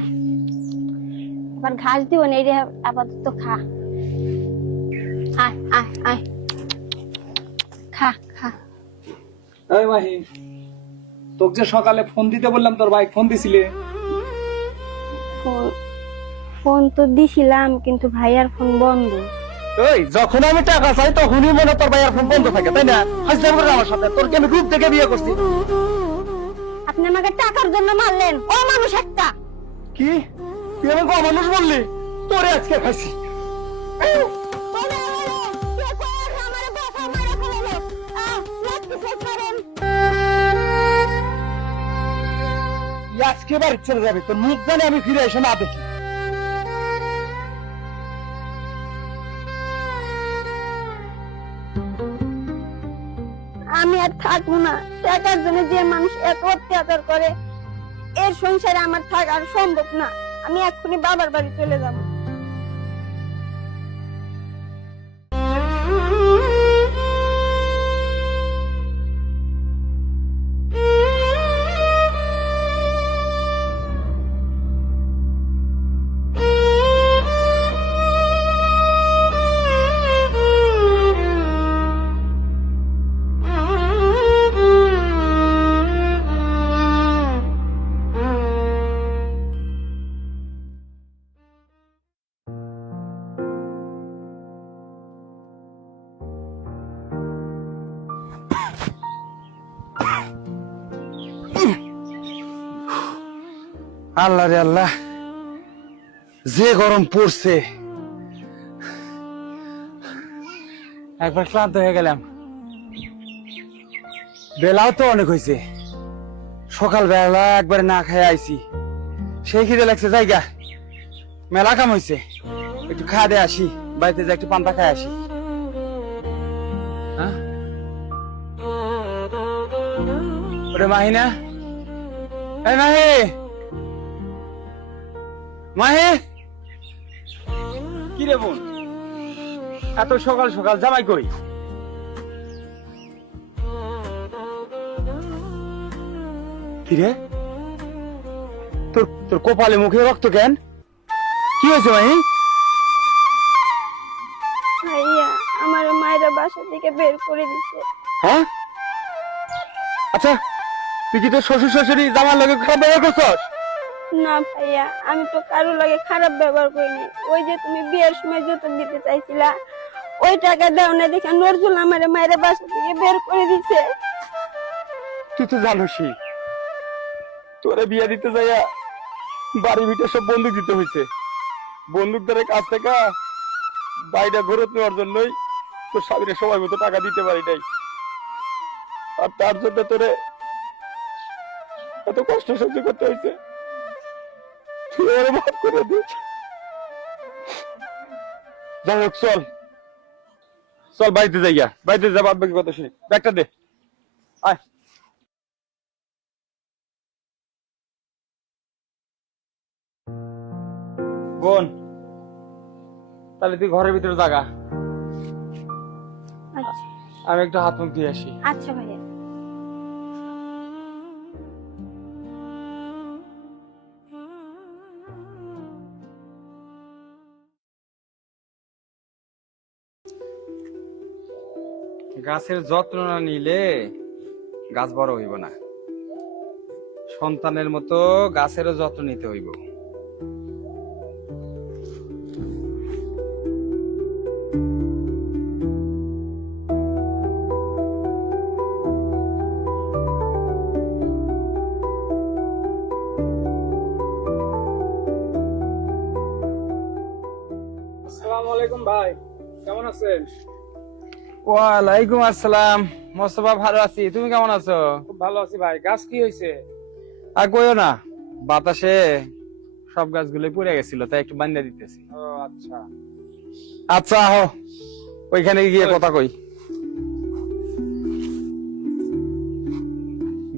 আয় আবার ঘাস দিব না, এই আপাতত খা। আয় আয় আয়, খা খা। এই মাহি, তোকে যে সকালে ফোন দিতে বললাম, তোর ভাই ফোন দিছিলে? ফোন তো দিছিলাম, কিন্তু ভাইয়ার ফোন বন্ধ। ওই যখন আমি টাকা চাই তখনই মনে তোর ভাইয়ের ফোন বন্ধ থাকে, তাই না? হাসলাম করে আমার সাথে, তোর কি আমি রূপ দেখে বিয়ে করছি? আপনি আমাকে টাকার জন্য মারলেন, ও মানুষ একটা। কি তুই আমাকে অমানুষ বললি? তোরে আজকে খাইছি। আজকে বাড়ি চলে যাবে, তোর মুখ জানে আমি ফিরে এসে না দেখি। আমি আর থাকবো না। টাকার জন্য যে মানুষ এত অত্যাচার করে, এর সংসারে আমার থাকা আর সম্ভব না। আমি এক্ষুনি বাবার বাড়ি চলে যাব। আল্লাহ রে আল্লাহ, যে গরম পড়ছে, একবার ক্লান্ত হয়ে গেলাম। বেলাও তো অনেক হয়েছে, সকাল বেলা একবার না খাই আইছি, সেই খিদে লাগছে। জায়গা মেলা কাম হয়েছে, একটু খাওয়া দিয়ে আসি, বাড়িতে যে একটু পান্তা খাই আসি। হ্যাঁ, ওরে মাহিনা, এই মাহি, মাহি, কি রে বোন, এত সকাল সকাল জামাই কই? কি রে, তোর তোর কপালে মুখে রক্ত কেন? কি হয়েছে মাহি? ভাইয়া আমার মায়েরা বাসা থেকে বের করে দিছে। হ্যাঁ, আচ্ছা, তুই কি তোর শ্বশুর শাশুড়ি জামার লগে খারাপ ব্যবহার করছস? না ভাইয়া, আমি তো কারোর লাগে খারাপ ব্যবহার করিনি। ওই যে তুমি বিয়ের সময় যৌতুক দিতে চাইছিলা, ওই টাকা দাও না দেখে নজরুল আমার মায়েরা বাসা থেকে বের করে দিছে। তুই তো জানোসই, তোরে বিয়ে দিতে যাইয়া বাড়ি ভিতরে সব বন্দুক দিতে হয়েছে। বন্দুকদারের কাছ থেকে বাড়িটা ঘুরত নেওয়ার জন্যই তোর স্বামীর সময় মতো টাকা দিতে পারি নাই, আর তার জন্য তোরে এত কষ্ট সহ্য করতে হয়েছে। তুই আমারে মাফ করে দিস। যাই হোক, চল চল বাড়িতে যাইয়া, বাড়িতে যা, বাদ বাকি কথা শুনি। ব্যাগটা দে, আয়। বোন, তাহলে তুই ঘরের ভিতরে জাগা, আচ্ছা আমি একটু হাত মুখ দিয়ে আসি। আচ্ছা ভাইয়া। গাছের যত্ন না নিলে গাছ বড় হইব না, সন্তানের মতো গাছেরও যত্ন নিতে হইব। আসসালামু আলাইকুম ভাই, কেমন আছেন? ওয়ালাইকুম আসসালাম। মোস্তফা, ভালো আছি, তুমি কেমন আছো? খুব ভালো আছি ভাই। গাছ কি হয়েছে? আর কইও না, বাতাসে সব গাছগুলো পুড়ে গেছিল, তাই একটু বান্ধা দিতেছি। ও আচ্ছা। আচ্ছা আহো, ওইখানে গিয়ে কথা কই।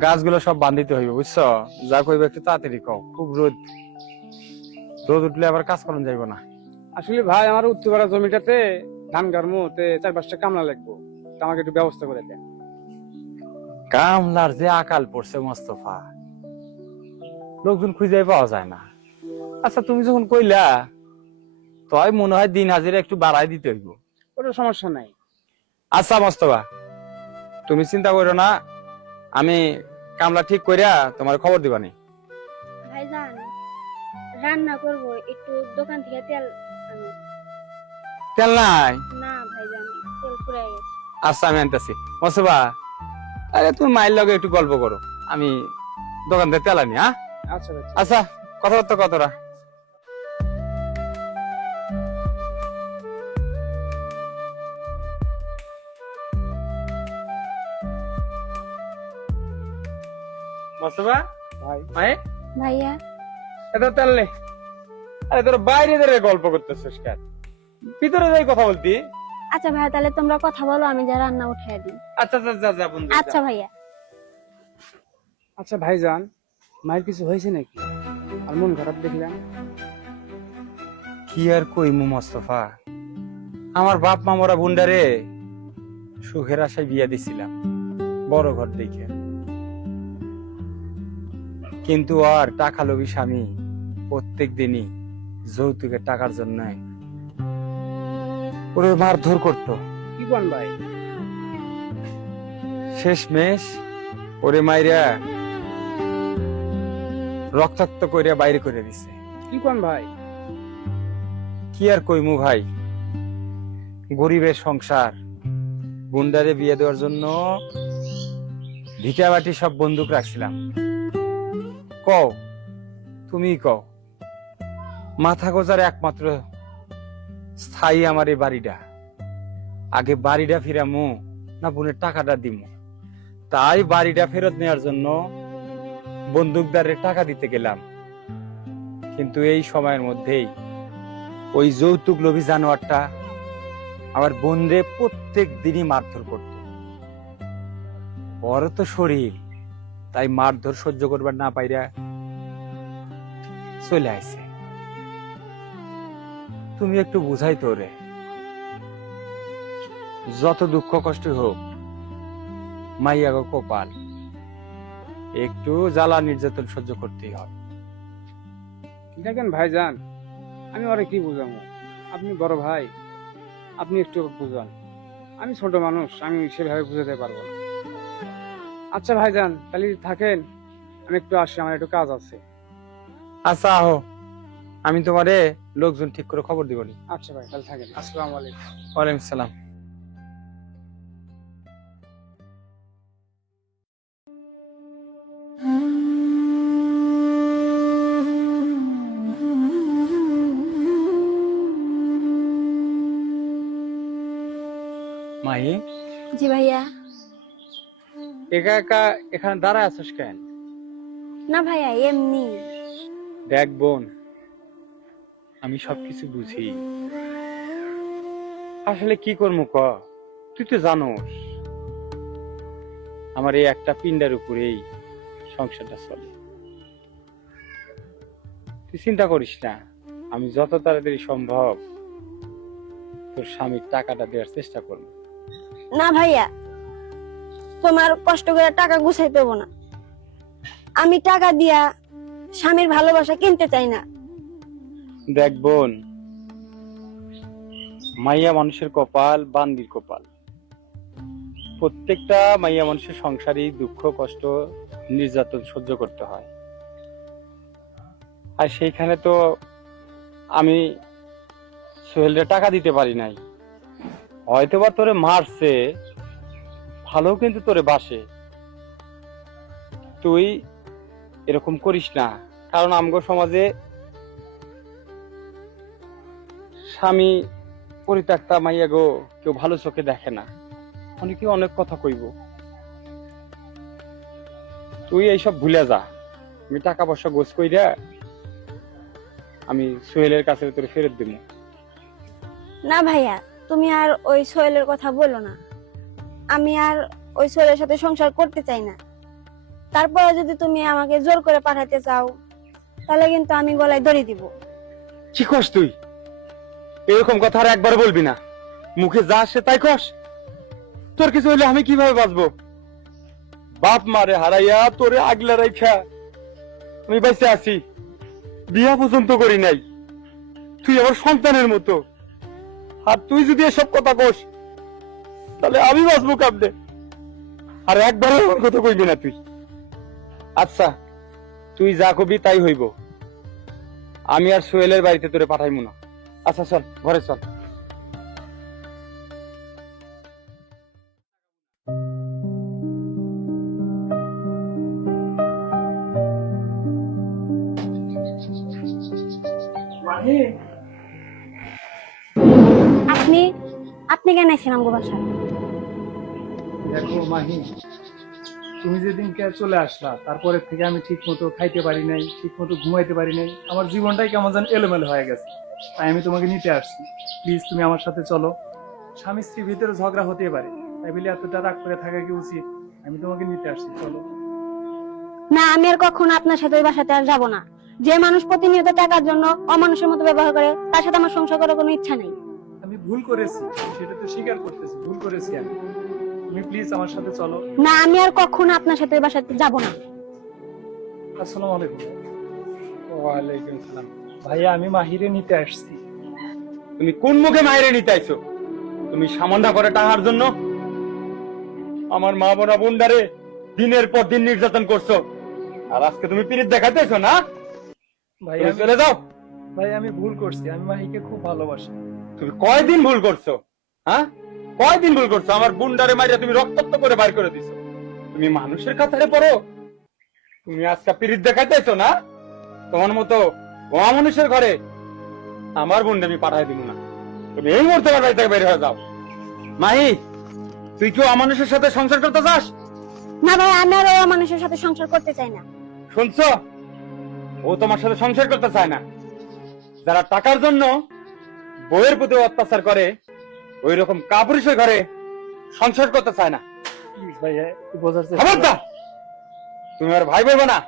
গাছগুলো সব বান্ধিতে হইবে, বুঝছো? যা কইবে একটু তাড়াতাড়ি কও, খুব রোদ, রোদ উঠলে আবার কাজ করানো যাইব না। আসলে ভাই, আমার উত্তরপাড়া জমিটাতে ধান গাড়মুতে 4-5টা কামলা লাগবো, তা আমাকে একটু ব্যবস্থা করে দেন। কামলার যে আকাল পড়ছে মোস্তফা, লোকজন খুঁজে পাওয়া যায় না। আচ্ছা তুমি যখন কইলা তাই মনে হয় দিন হাজিরা একটু বাড়াই দিতে হইব। কোনো সমস্যা নাই। আচ্ছা মোস্তফা, তুমি চিন্তা করো না, আমি কামলা ঠিক কইরা তোমার খবর দিবানি। ভাইজান রান্না করব, একটু দোকান থেকে তেল আনো। তেল নাই? না ভাইজান, তেল ফুরাই গেছে। আচ্ছা আমি আনতেছি। মোস্তফা, আরে তুমি মায়ের লগে একটু গল্প করো, আমি দোকান থেকে তেল আনি। হ্যাঁ আচ্ছা ভাই। আচ্ছা, কথাবার্তা কতটা। মোস্তফা ভাই মায়ে ভাইয়া এটা তেল নে। আরে তোর বাইরে ধরে গল্প করতেছিস কেন? ভিতরে যাই কথা বলতি। আচ্ছা ভাইয়া, তাহলে তোমরা কথা বলো, আমি যা রান্না উঠাই দিই। আচ্ছা আচ্ছা যা যা বন্ধু। আচ্ছা ভাইয়া। আচ্ছা ভাইজান, মায়ের কিছু হয়েছে নাকি? আর মন খারাপ দেখলাম। কি আর কইমু মোস্তফা, আমার বাপ মা মরা বুন্ডারে সুখের আশায় বিয়া দিছিলাম বড় ঘর দেখে, কিন্তু আর টাকা লোভী স্বামী প্রত্যেক দিনই যৌতুকের টাকার জন্য ওরে মারধর করতো। কি কোন ভাই? শেষমেশ ওরে মাইরা রক্তাক্ত কইরা বাইরে করে দিছে। কি কোন ভাই? কি আর কইমু ভাই, গরিবের সংসার, গুন্ডারে বিয়ে দেওয়ার জন্য ভিটাবাটি সব বন্দুক রাখছিলাম। কও, তুমি কও, মাথা গোজার একমাত্র স্থায়ী আমার এই বাড়িটা। আগে বাড়িটা ফিরামু না বোনের টাকাটা দিমু? তাই বাড়িটা ফেরত নেওয়ার জন্য বন্দুকদারের টাকা দিতে গেলাম, কিন্তু এই সময়ের মধ্যেই ওই যৌতুক লোভী জানোয়ারটা আমার বোনরে প্রত্যেক দিনই মারধর করত। ওর তো শরীর, তাই মারধর সহ্য করবার না পাইরা চলে আইছে। তুমি একটু বুঝাই তো রে, যত দুঃখ কষ্ট হোক মাইয়া গো কপাল, একটু জ্বালা নির্যাতন সহ্য করতেই হয়। দেখেন ভাইজান, আমি ওরে কি বুঝাবো? আপনি বড় ভাই, আপনি একটু বুঝান। আমি ছোট মানুষ, আমি সেভাবে বুঝাতে পারবো না। আচ্ছা ভাইজান, তাহলে থাকেন, আমি একটু আসি, আমার একটু কাজ আছে। আচ্ছা আহো, আমি তোমারে লোকজন ঠিক করে খবর দিবনি। আচ্ছা ভাই, তাহলে থাকেন। আসসালামু আলাইকুম। ওয়ালাইকুম সালাম। মাই, জি ভাইয়া। একা একা এখানে দাঁড়ায় আছিস কেন? না ভাইয়া, এমনি। দেখ বোন, আমি সবকিছু বুঝি, আসলে কি করবো ক? তুই তো জানোস আমার এই একটা পিন্ডার উপরেই সংসারটা চলে। তুই চিন্তা করিস না, আমি যত তাড়াতাড়ি সম্ভব তোর স্বামীর টাকাটা দেওয়ার চেষ্টা করবো। না ভাইয়া, তোমার কষ্ট করে টাকা গুছাইতে হবো না। আমি টাকা দিয়া স্বামীর ভালোবাসা কিনতে চাই না। দেখ বোন, মাইয়া মানুষের কপাল বান্দির কপাল। প্রত্যেকটা মাইয়া মানুষের সংসারই দুঃখ কষ্ট নির্যাতন সহ্য করতে হয়, আর সেইখানে তো আমি সোহেলরে টাকা দিতে পারি নাই। হয়তোবা তোরে মারছে, ভালো কিন্তু তোরে বাসে। তুই এরকম করিস না, কারণ আমগো সমাজে স্বামী পরিত্যক্তা মাইয়া গো কেউ ভালো চোখে দেখে না, অনেকে অনেক কথা কইব। তুই এইসব ভুলে যা, আমি টাকা পয়সা গোছ কইরা আমি সোহেলের কাছে তোরে ফেরত দিব। না ভাইয়া, তুমি আর ওই সোহেলের কথা বলো না। আমি আর ওই সোহেলের সাথে সংসার করতে চাই না। তারপরে যদি তুমি আমাকে জোর করে পাঠাতে চাও, তাহলে কিন্তু আমি গলায় দড়ি দিব। কি কস তুই? এরকম কথা আর একবার বলবি না, মুখে যা আসে তাই কস। তোর কিছু হইলে আমি কিভাবে বাঁচবো? বাপ মারে হারাইয়া তোরে আগলা রাইখা আমি বেঁচে আছি, বিয়া পর্যন্ত করি নাই, তুই আমার সন্তানের মতো। আর তুই যদি এসব কথা কোস তাহলে আমি বাঁচবো কাঁদতে। আর একবারও আমার কথা কইবি না তুই। আচ্ছা, তুই যা কবি তাই হইব, আমি আর সোহেলের বাড়িতে তোরে পাঠাইবো না। আচ্ছা চল, ঘরে চল। আপনি আপনি কেন আইছেন আমগো বাসায়? দেখো মাহি, তুমি যেদিনকে চলে আসলা তারপরে থেকে আমি ঠিক মতো খাইতে পারি নাই, ঠিক মতো ঘুমাইতে পারি নাই, আমার জীবনটাই কেমন যেন এলোমেলো হয়ে গেছে। তাই আমি তোমাকে নিতে আসছি, প্লিজ তুমি আমার সাথে চলো। স্বামী স্ত্রীর ভিতরে ঝগড়া হতে পারে, তাই বলে এতটা রাগ করে থাকা কি উচিত? আমি তোমাকে নিতে আসছি, চলো। না, আমি আর কখনো আপনার সাথে ওই বাসাতে আর যাবো না। যে মানুষ প্রতিনিয়ত টাকার জন্য অমানুষের মতো ব্যবহার করে, তার সাথে আমার সংসার করার কোনো ইচ্ছা নেই। আমি ভুল করেছি, সেটা তো স্বীকার করতেছি, ভুল করেছি আমি। তুমি প্লিজ আমার সাথে চলো। না, আমি আর কখনো আপনার সাথে ওই বাসাতে যাবো না। আসসালামু আলাইকুম। ওয়ালাইকুম সালাম। ভাইয়া, আমি মাহিরে নিতে আসছি। তুমি কোন মুখে মায়েরে নিতে আইছো? তুমি সামান্য করে টাকার জন্য আমার মা বোনা বোনদারে দিনের পর দিন নির্যাতন করছো, আর আজকে তুমি পিরিত দেখাতেছো না? ভাইয়া তুমি চলে যাও। ভাই, আমি ভুল করছি, আমি মাহিকে খুব ভালোবাসি। তুমি কয়দিন ভুল করছো? হ্যাঁ, কয়দিন ভুল করছো? আমার বুন্ডারে মারিয়া তুমি রক্তাক্ত করে বাইর করে দিছো। তুমি মানুষের কাতারে পড়ো? তুমি আজকে পিরিত দেখাইতেছো না? তোমার মতো মানুষের ঘরে আমার বোনটা আমি পাঠাই দিব না। তুমি এই মুহূর্তে আমার বাড়ি থেকে বের হয়ে যাও। মাহি, তুই কি অমানুষের সাথে সংসার করতে চাস? না ভাই, আমি আর ওই মানুষের সাথে সংসার করতে চাই না। শুনছো? ও তোমার সাথে সংসার করতে চায় না। যারা টাকার জন্য বউয়ের প্রতি অত্যাচার করে, ওই রকম কাপুরুষের ঘরে সংসার করতে চায় না। প্লিজ ভাইয়া, একটু বোঝার চেষ্টা খবরদার! তুমি আর ভাই বলবো না।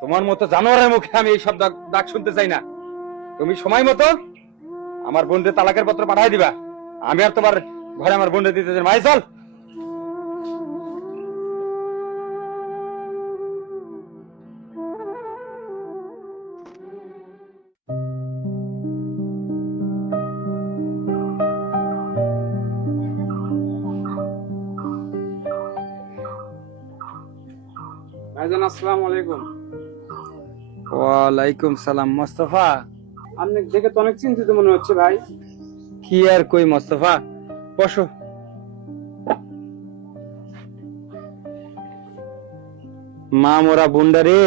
তোমার মতো জানোয়ারের মুখে আমি এই সব ডাক শুনতে চাই না। তুমি সময় মতো আমার বোনদের তালাকের পত্র পাঠাই দিবা। আমি আর তোমার ঘরে আমার বোনদের দিতে চাই। মাই চল। ভাইজান, আসসালামু আলাইকুম। ওয়ালাইকুম সালাম। মোস্তফা, আপনি দেখে তো অনেক চিন্তিত মনে হচ্ছে ভাই। কি আর কই মোস্তফা, বসো। মা মোরা বুন্ডারে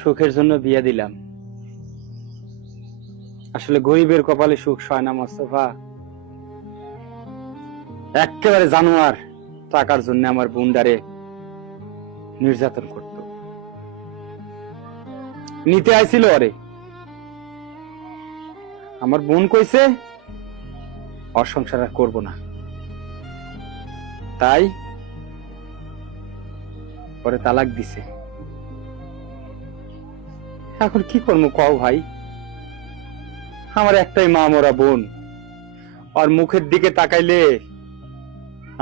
সুখের জন্য বিয়ে দিলাম। আসলে গরিবের কপালে সুখ সয় না মোস্তফা। একেবারে জানোয়ার টাকার জন্য আমার বুন্ডারে নির্যাতন করত। নিতে আইছিল আরে, আমার বোন কইছে অসংসার আর করবো না, তাই পরে তালাক দিছে। এখন কি করবো কও ভাই? আমার একটাই মা মরা বোন, আর মুখের দিকে তাকাইলে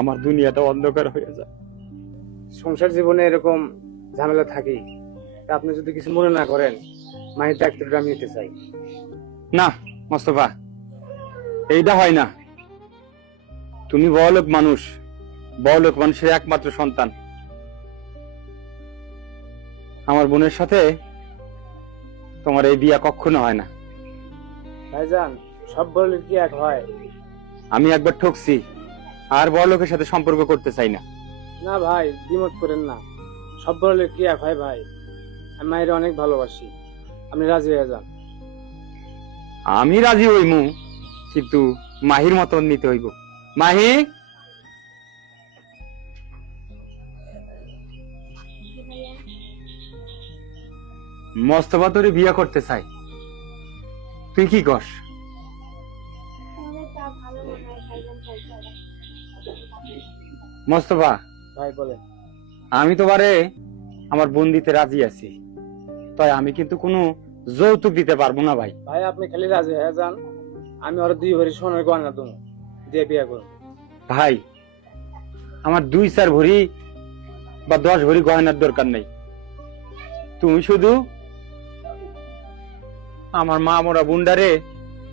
আমার দুনিয়াটা অন্ধকার হয়ে যায়। সংসার জীবনে এরকম ঝামেলা থাকেই। তা আপনি যদি কিছু মনে না করেন, মায়ের দায়িত্বটা আমি নিতে চাই। না মোস্তফা, এইটা হয় না। তুমি বড়লোক মানুষ, বড়লোক মানুষের একমাত্র সন্তান। আমার বোনের সাথে তোমার এই বিয়া কখনো হয় না। ভাইজান, সব বলে কি এক হয়? আমি একবার ঠকছি, আর বড়লোকের সাথে সম্পর্ক করতে চাই না। না ভাই, দ্বিমত করেন না। সব বলে কি এক হয় ভাই? আমি মায়ের অনেক ভালোবাসি, আপনি রাজি হয়ে যান। আমি রাজি হইমু, কিন্তু মাহির মতন নিতে হইব। মাহি, মোস্তফা তোরে বিয়া করতে চাই, তুই কি কস? মোস্তফা, ভাই বলেন। আমি তোমারে আমার বোন দিতে রাজি আছি, তাই আমি কিন্তু কোনো যৌতুক দিতে পারবো না ভাই। ভাই, আপনি খালি রাজি হয়ে যান, আমি ওর 2 ভরি সোনার গয়না দেবো, দিয়ে বিয়ে করবো। ভাই, আমার 2-4 ভরি বা 10 ভরি গয়নার দরকার নেই। তুমি শুধু আমার মা মোরা বুন্ডারে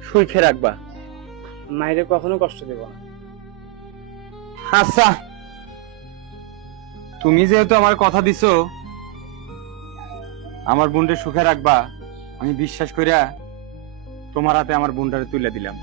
সুখে রাখবা। মায়েরে কখনো কষ্ট দেব না। আচ্ছা, তুমি যেহেতু আমার কথা দিছো আমার বোনকে সুখে রাখবা, আমি বিশ্বাস করিয়া তোমার হাতে আমার বোনটারে তুলে দিলাম।